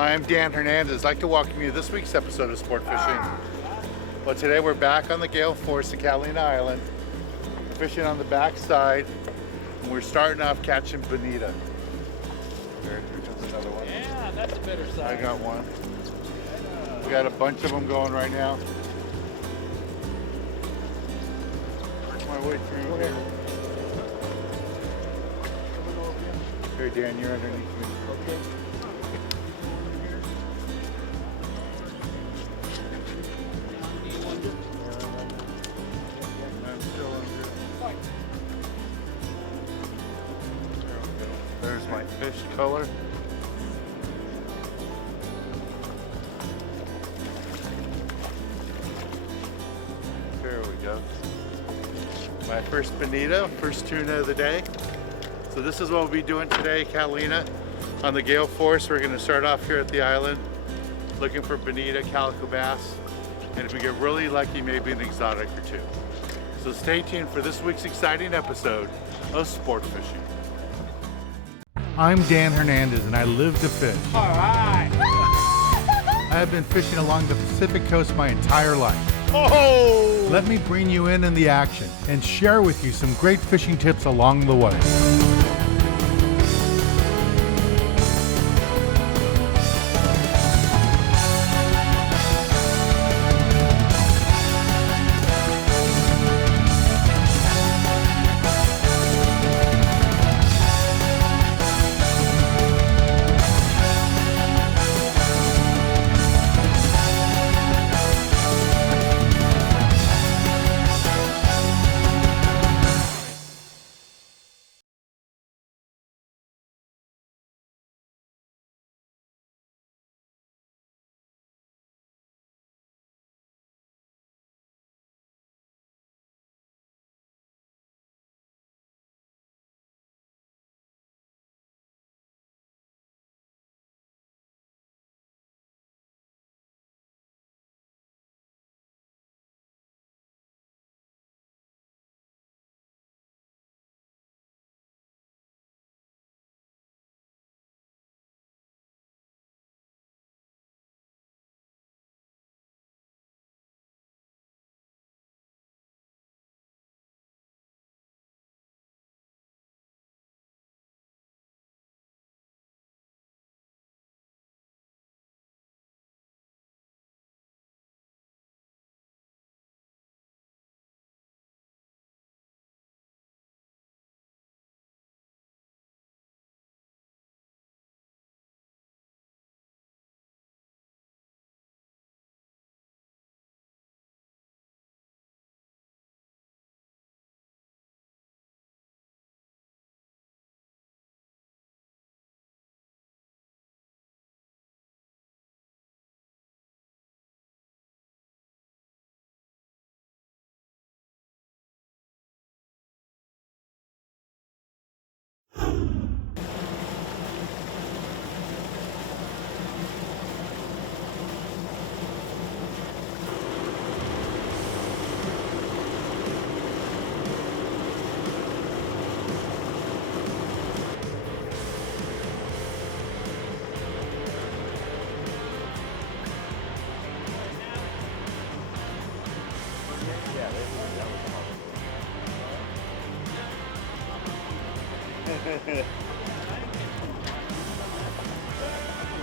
Hi, I'm Dan Hernandez. I'd like to welcome you to this week's episode of Sport Fishing. Well, today we're back on the Gail Force at Catalina Island, fishing on the back side, and we're starting off catching bonito. There comes another one. Yeah, that's a better size. I got one. We got a bunch of them going right now. Work my way through here. Here, Dan, you're underneath me. Okay. I'm still under. There's my fish color. There we go. My first bonito, first tuna of the day. So this is what we'll be doing today, Catalina, on the Gail Force. We're going to start off here at the island, looking for bonito, calico bass, and if we get really lucky, maybe an exotic or two. So stay tuned for this week's exciting episode of Sport Fishing. I'm Dan Hernandez, and I live to fish. All right. I have been fishing along the Pacific coast my entire life. Oh! Let me bring you in the action and share with you some great fishing tips along the way.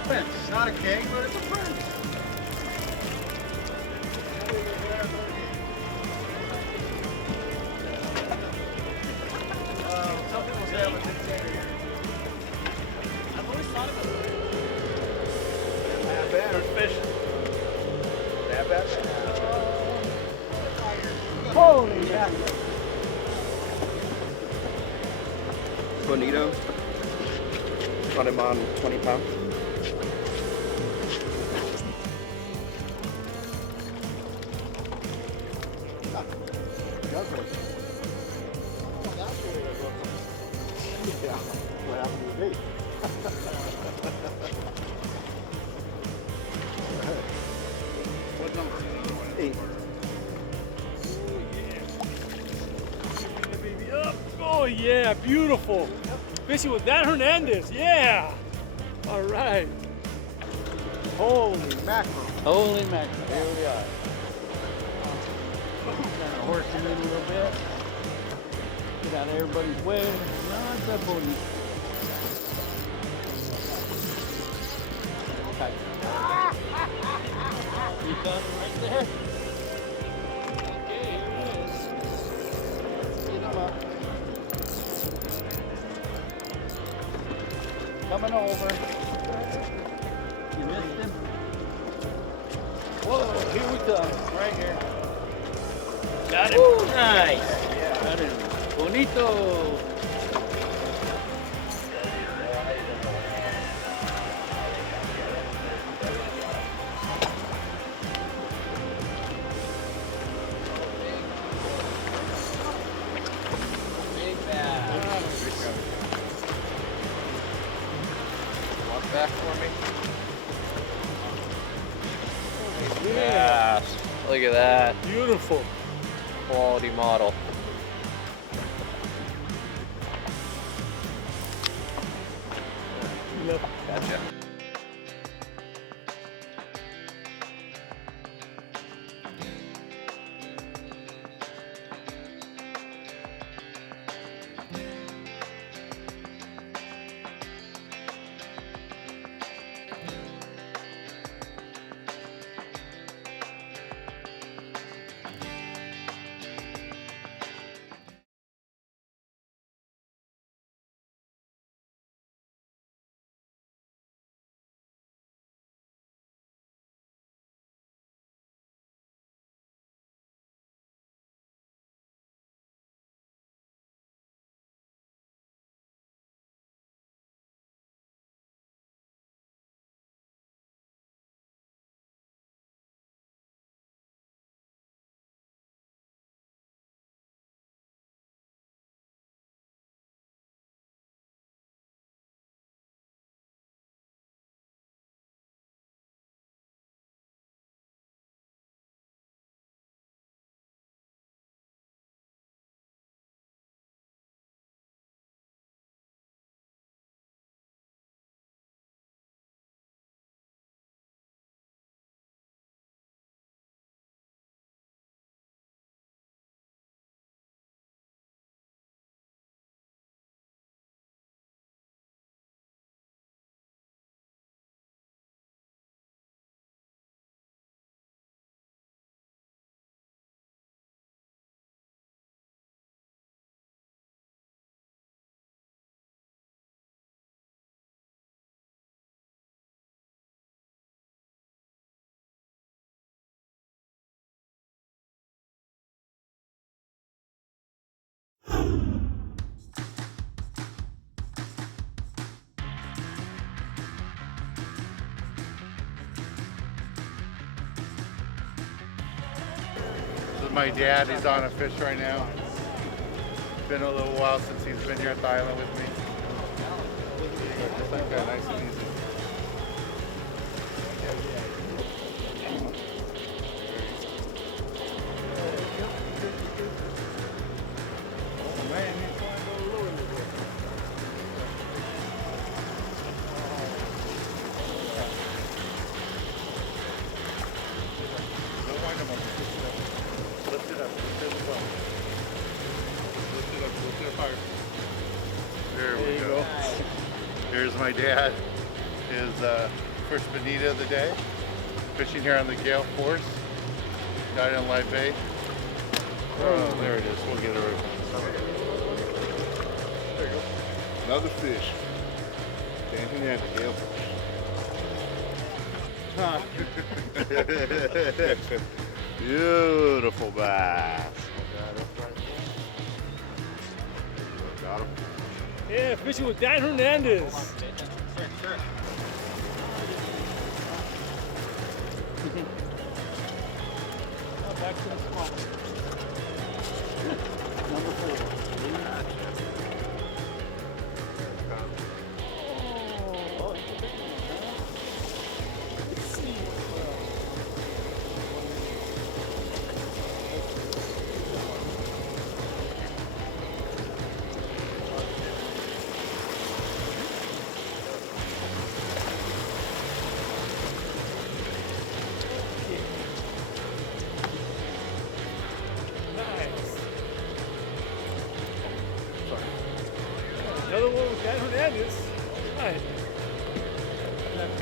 It's not a king, but it's a prince. Some people say I'm a dictator here. I've always thought of it. Not bad. Who's fishing? Not bad. Holy mackerel. Bonito. Caught him on 20 pounds. Yeah, what happened to me? What number? 8. Oh yeah, beautiful. Fishing with that Hernandez, yeah. All right. Holy mackerel. Holy mackerel. Here we are. Kind of horse him in a little bit. Get out of everybody's way. No, it's a bonito. Okay. You got it right there. Okay, here it is. Get him up. Coming over. You missed him. Whoa, here we come. Right here. Got him. Ooh, nice. Got him. Bonito. Big bass. Walk back for me. Yeah. Bass. Look at that. Beautiful. Quality model. Yep. Gotcha. This is my dad. He's on a fish right now. It's been a little while since he's been here at the island with me. Just like that, nice and easy. Oh man, he's going to go lower than this. Don't wind him up. Lift it up. Lift it up. Lift it up. Lift it up higher. There we go. Here's my dad. His first bonito of the day. Fishing here on the Gail Force. Got it in Lite Bay. Oh, there it is. We'll get it right. There you go. Another fish. Standing there at the Gail Force. Beautiful bass. Got him. Yeah, fishing with Dan Hernandez. Back to the spot. Number 4. Oh, it's a big one, huh? Let's see.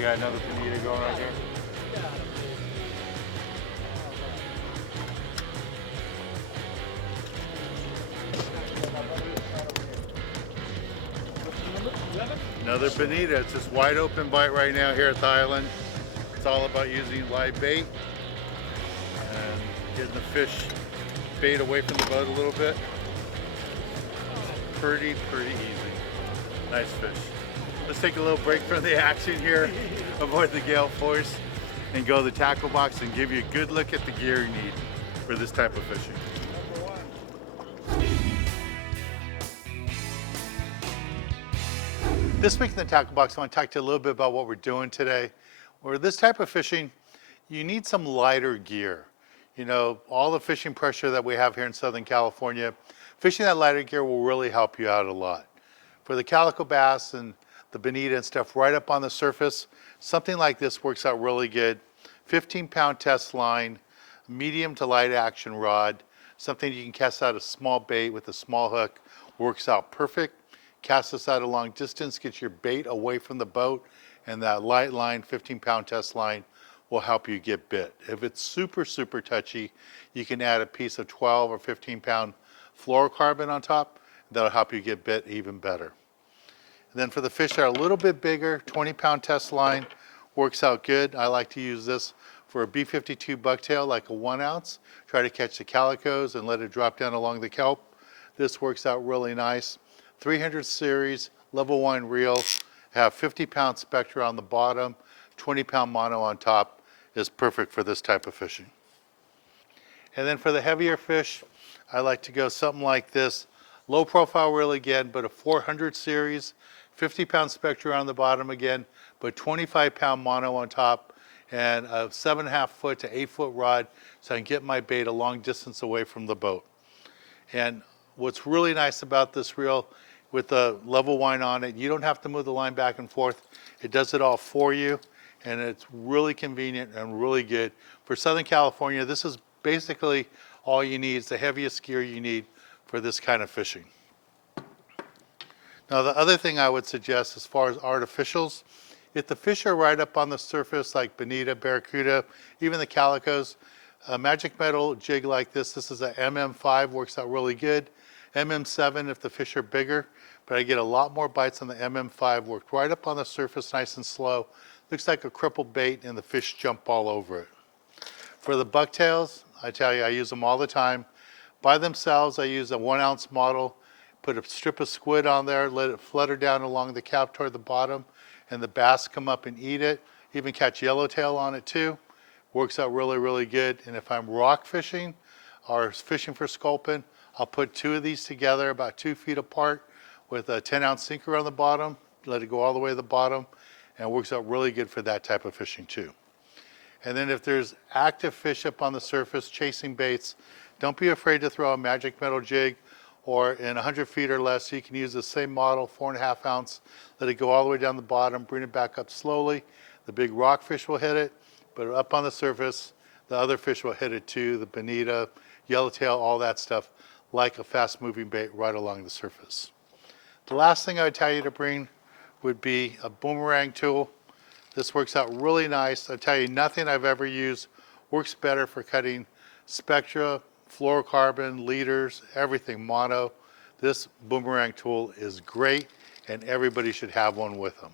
got another bonito going right here. Another bonito. It's just wide open bite right now here at the island. It's all about using live bait and getting the fish bait away from the boat a little bit. Pretty easy. Nice fish. Let's take a little break from the action here aboard the Gail Force and go to the tackle box and give you a good look at the gear you need for this type of fishing. This week in the tackle box, I want to talk to you a little bit about what we're doing today. For this type of fishing, you need some lighter gear. You know, all the fishing pressure that we have here in Southern California, fishing that lighter gear will really help you out a lot. For the calico bass and the bonito and stuff right up on the surface, something like this works out really good. 15-pound test line, medium to light action rod, something you can cast out a small bait with a small hook, works out perfect. Cast this out a long distance, get your bait away from the boat, and that light line, 15-pound test line, will help you get bit. If it's super touchy, you can add a piece of 12 or 15-pound fluorocarbon on top. That'll help you get bit even better. And then for the fish that are a little bit bigger, 20-pound test line works out good. I like to use this for a B52 bucktail, like a 1 ounce. Try to catch the calicos and let it drop down along the kelp. This works out really nice. 300 series, level 1 reel, have 50-pound spectra on the bottom, 20-pound mono on top, is perfect for this type of fishing. And then for the heavier fish, I like to go something like this. Low profile reel again, but a 400 series, 50-pound spectra on the bottom again, but 25-pound mono on top, and a 7.5 foot to 8 foot rod, so I can get my bait a long distance away from the boat. And what's really nice about this reel, with the level line on it, you don't have to move the line back and forth. It does it all for you, and it's really convenient and really good. For Southern California, this is basically all you need. It's the heaviest gear you need for this kind of fishing. Now, the other thing I would suggest as far as artificials, if the fish are right up on the surface like bonito, barracuda, even the calicos, a magic metal jig like this is a MM5, works out really good. MM7 if the fish are bigger, but I get a lot more bites on the MM5, worked right up on the surface nice and slow. Looks like a crippled bait and the fish jump all over it. For the bucktails, I tell you, I use them all the time. By themselves, I use a 1 ounce model, put a strip of squid on there, let it flutter down along the cap toward the bottom, and the bass come up and eat it. Even catch yellowtail on it too. Works out really good. And if I'm rock fishing or fishing for sculpin, I'll put 2 of these together about 2 feet apart with a 10-ounce sinker on the bottom, let it go all the way to the bottom, and it works out really good for that type of fishing too. And then if there's active fish up on the surface chasing baits, don't be afraid to throw a magic metal jig, or in 100 feet or less, you can use the same model, 4.5 ounce, let it go all the way down the bottom, bring it back up slowly. The big rockfish will hit it, but up on the surface, the other fish will hit it too, the bonito, yellowtail, all that stuff, like a fast moving bait right along the surface. The last thing I would tell you to bring would be a boomerang tool. This works out really nice. I tell you, nothing I've ever used works better for cutting spectra, fluorocarbon, leaders, everything, mono. This boomerang tool is great, and everybody should have one with them.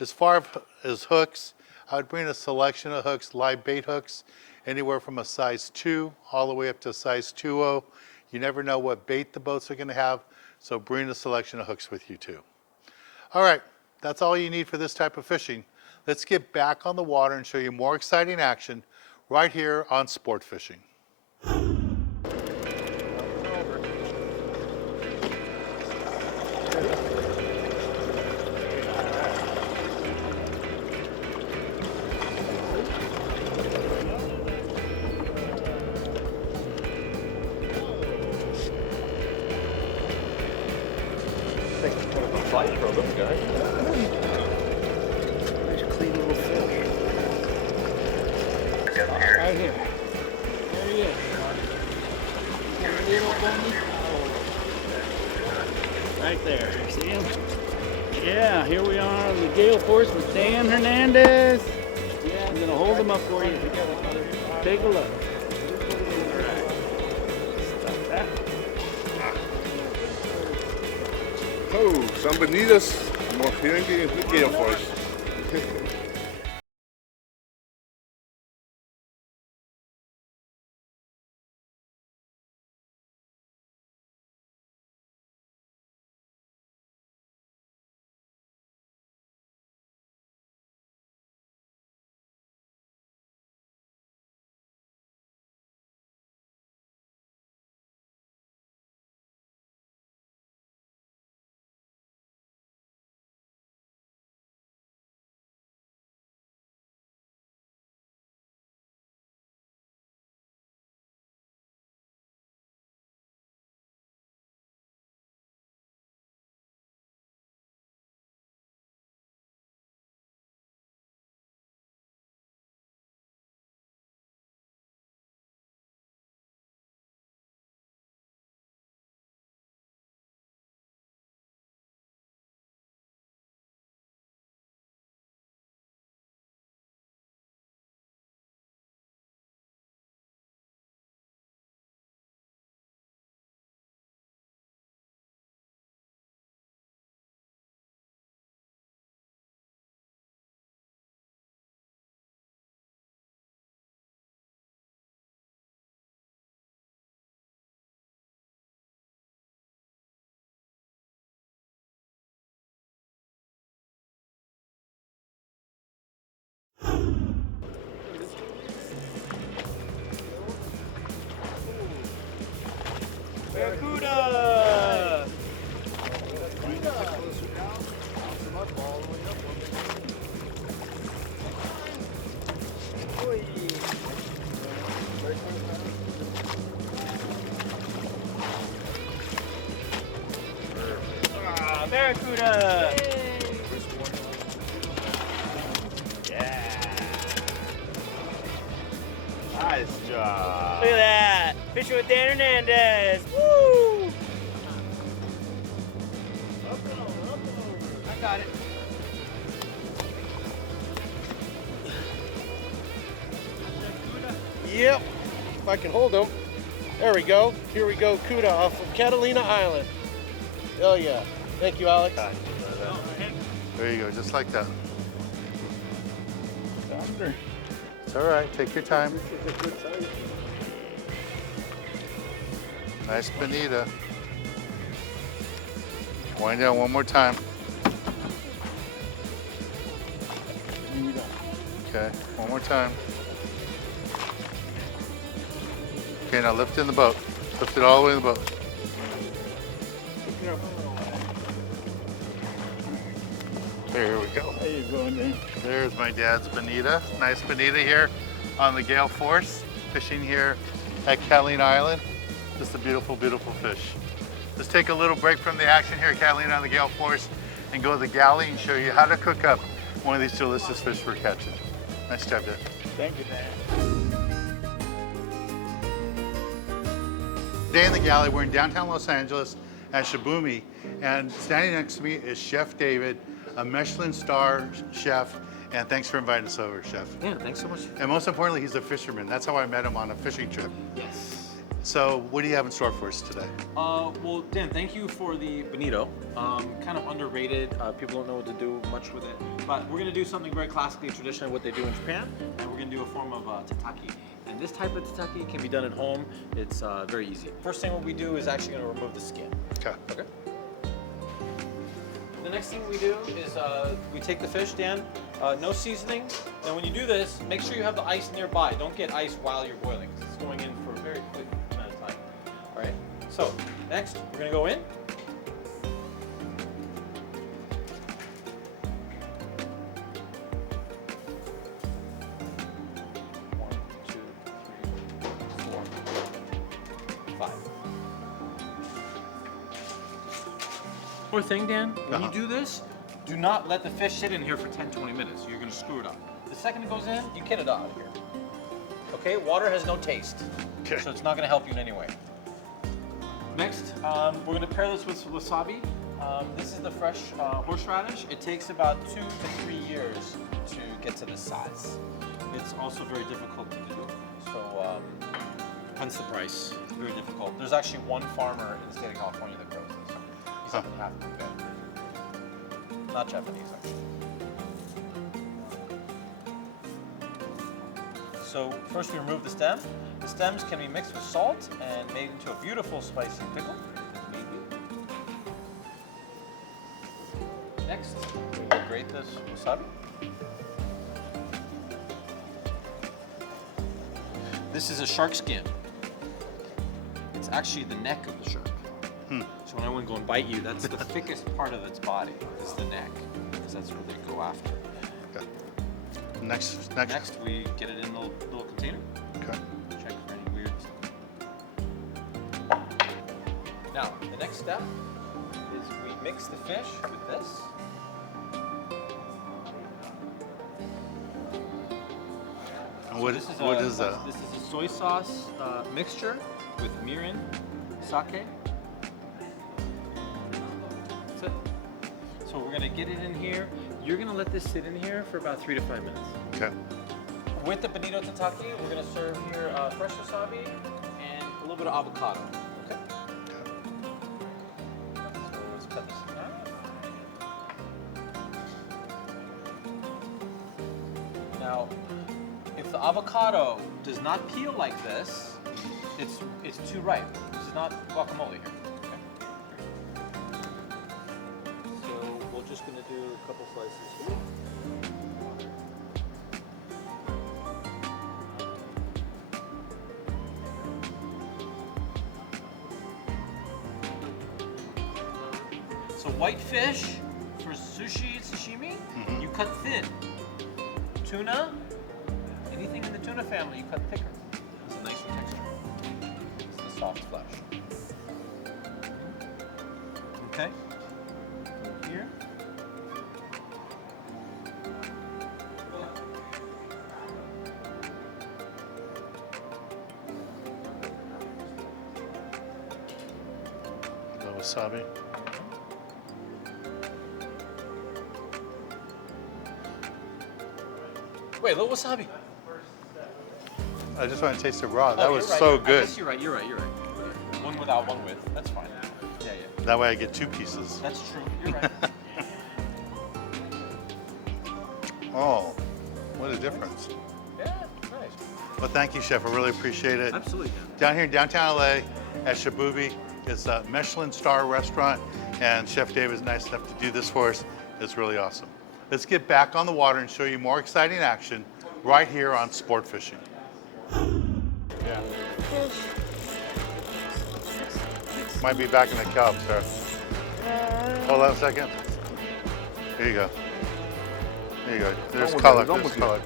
As far as hooks, I would bring a selection of hooks, live bait hooks, anywhere from a size 2 all the way up to a size 2.0. You never know what bait the boats are going to have, so bring a selection of hooks with you too. All right, that's all you need for this type of fishing. Let's get back on the water and show you more exciting action right here on Sport Fishing. Fight for them, guys. Nice clean little fish. Right here. There he is. Little bonito. Right there. See him? Yeah, here we are on the Gale Force with Dan Hernandez. Yeah, I'm gonna hold them up for you. Take a look. All right. Stop that. Oh, some bonitas. More here in the Gale Force. Barracuda! Barracuda! Yeah! Nice job! Look at that! Fishing with Dan Hernandez! Woo! I got it. Yep, if I can hold them. There we go. Here we go, Cuda off of Catalina Island. Oh yeah. Thank you, Alex. There you go, just like that. Doctor. It's all right, take your time. This is a good size. Nice bonita. Wind down one more time. Okay, one more time. Okay, now lift in the boat. Lift it all the way in the boat. There we go. There you go, Dan. There's my dad's bonita. Nice bonita here on the Gale Force, fishing here at Catalina Island. Just a beautiful, beautiful fish. Let's take a little break from the action here at Catalina on the Gale Force and go to the galley and show you how to cook up one of these delicious fish we're catching. Nice job, Dad. Thank you, Dan. Today in the galley, we're in downtown Los Angeles at Shibumi, and standing next to me is Chef David, a Michelin star chef, and thanks for inviting us over, Chef. Yeah, thanks so much. And most importantly, he's a fisherman. That's how I met him on a fishing trip. Yes. So what do you have in store for us today? Well, Dan, thank you for the bonito. Kind of underrated. People don't know what to do much with it. But we're gonna do something very classically traditional, what they do in Japan, and we're gonna do a form of tataki. And this type of tataki can be done at home. It's very easy. First thing what we do is actually gonna remove the skin. Okay. Okay. The next thing we do is we take the fish, Dan, no seasoning. And when you do this, make sure you have the ice nearby. Don't get ice while you're boiling, 'cause it's going in for a very quick amount of time. All right, so next we're gonna go in. One, two, three, four, five. One more thing, Dan, when you do this, do not let the fish sit in here for 10-20 minutes. You're gonna screw it up. The second it goes in, you get it out of here. Okay, water has no taste, Okay. so it's not gonna help you in any way. Next, we're gonna pair this with wasabi. This is the fresh horseradish. It takes about 2 to 3 years to get to this size. It's also very difficult to do, so hence the price. Very difficult. There's actually one farmer in the state of California that grows this. He's up in half of the bay. Not Japanese, actually. So first we remove the stem. The stems can be mixed with salt and made into a beautiful spicy pickle. Next, we will grate this wasabi. This is a shark skin. It's actually the neck of the shark. So when I want to go and bite you, that's the thickest part of its body, is the neck, because that's where they go after. Okay. Next. Next, we get it in a little container. Okay. Check for any weird stuff. Now, the next step is we mix the fish with this. And what is that? This is a soy sauce mixture with mirin, sake. That's it. So we're gonna get it in here. You're gonna let this sit in here for about 3 to 5 minutes. Okay. With the bonito tataki, we're gonna serve here fresh wasabi and a little bit of avocado. Okay. So let's cut this in half. Now, if the avocado does not peel like this, it's too ripe. This is not guacamole here. Okay. So we're just gonna do a couple slices here. So white fish for sushi, sashimi, you cut thin. Tuna, anything in the tuna family, you cut thicker. It's a nicer texture. It's the soft flesh. Okay. Go here. The wasabi. Wait, a little wasabi. I just want to taste it raw. That Oh, was you're right. so I good. guess you're right. One without, one with. That's fine. Yeah. That way I get 2 pieces. That's true. You're right. Oh, what a difference. Yeah, nice. Well, thank you, Chef. I really appreciate it. Absolutely. Down here in downtown LA at Shabubi, it's a Michelin star restaurant, and Chef Dave is nice enough to do this for us. It's really awesome. Let's get back on the water and show you more exciting action right here on Sport Fishing. Yeah. Might be back in the Cubs, sir. Hold on a second. Here you go. There you go. There's color. There's color.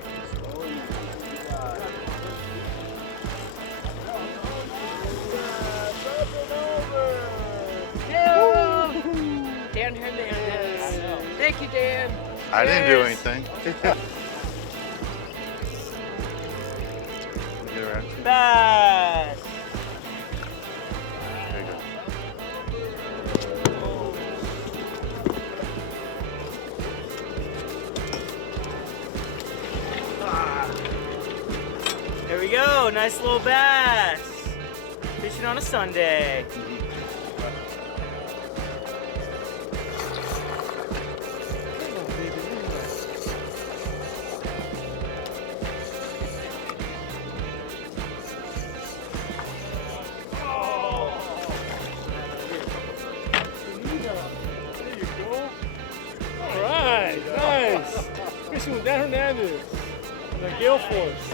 Dan Hernandez. Thank you, Dan. I didn't do anything. Get around. Bass. There you go. There we go. Nice little bass. Fishing on a Sunday. Fishing with Dan Hernandez and the Gail force.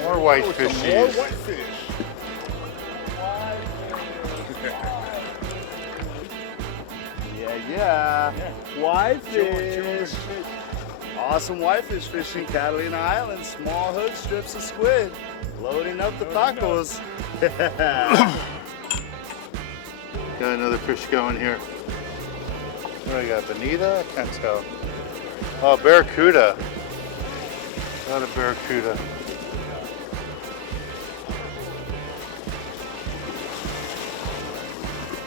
More whitefish. More whitefish. Yeah. Whitefish. Awesome whitefish fishing, Catalina Island. Small hook strips of squid. Loading up the tacos. Got another fish going here. What do I got? Bonita? I can't tell. Oh, Barracuda. Got a Barracuda.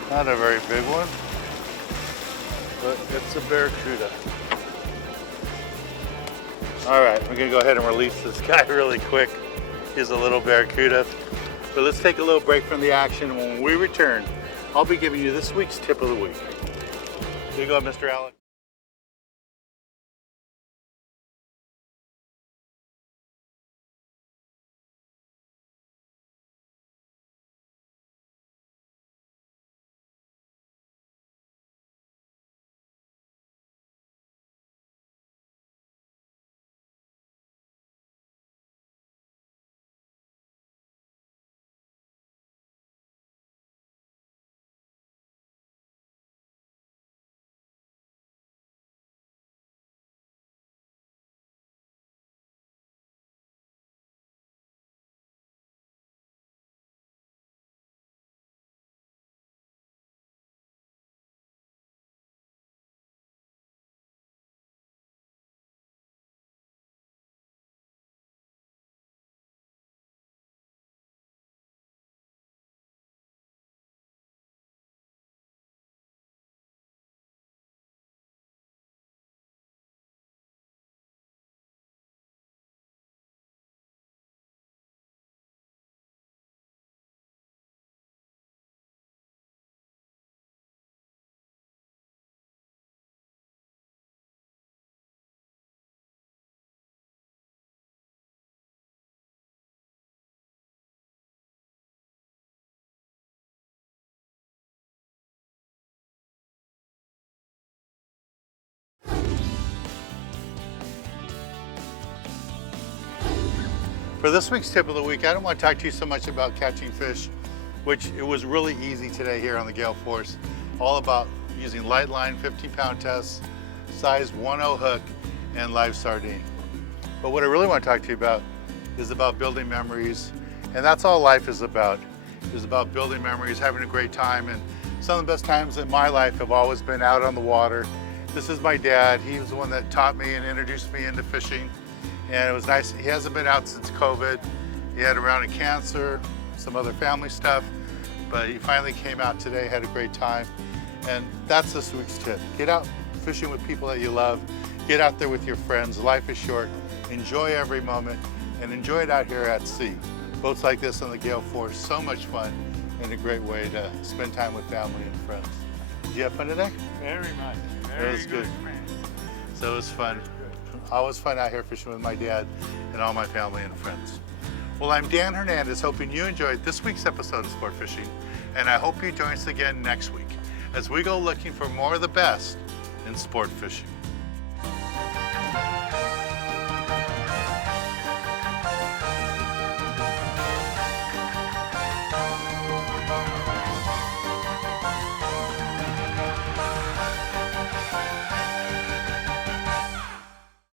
Not a very big one, but it's a barracuda. All right, we're gonna go ahead and release this guy really quick. He's a little barracuda. But let's take a little break from the action, and when we return, I'll be giving you this week's tip of the week. Here you go, Mr. Allen. For this week's tip of the week, I don't want to talk to you so much about catching fish, which it was really easy today here on the Gail Force. All about using light line, 15-pound tests, size 1/0 hook, and live sardine. But what I really want to talk to you about is about building memories, and that's all life is about building memories, having a great time. And some of the best times in my life have always been out on the water. This is my dad. He was the one that taught me and introduced me into fishing. And it was nice. He hasn't been out since COVID. He had a round of cancer, some other family stuff, but he finally came out today, had a great time. And that's this week's tip. Get out fishing with people that you love. Get out there with your friends. Life is short. Enjoy every moment and enjoy it out here at sea. Boats like this on the Gail Force, so much fun and a great way to spend time with family and friends. Did you have fun today? Very much. It was good. So it was fun. Always fun out here fishing with my dad and all my family and friends. Well, I'm Dan Hernandez, hoping you enjoyed this week's episode of Sport Fishing, and I hope you join us again next week as we go looking for more of the best in sport fishing.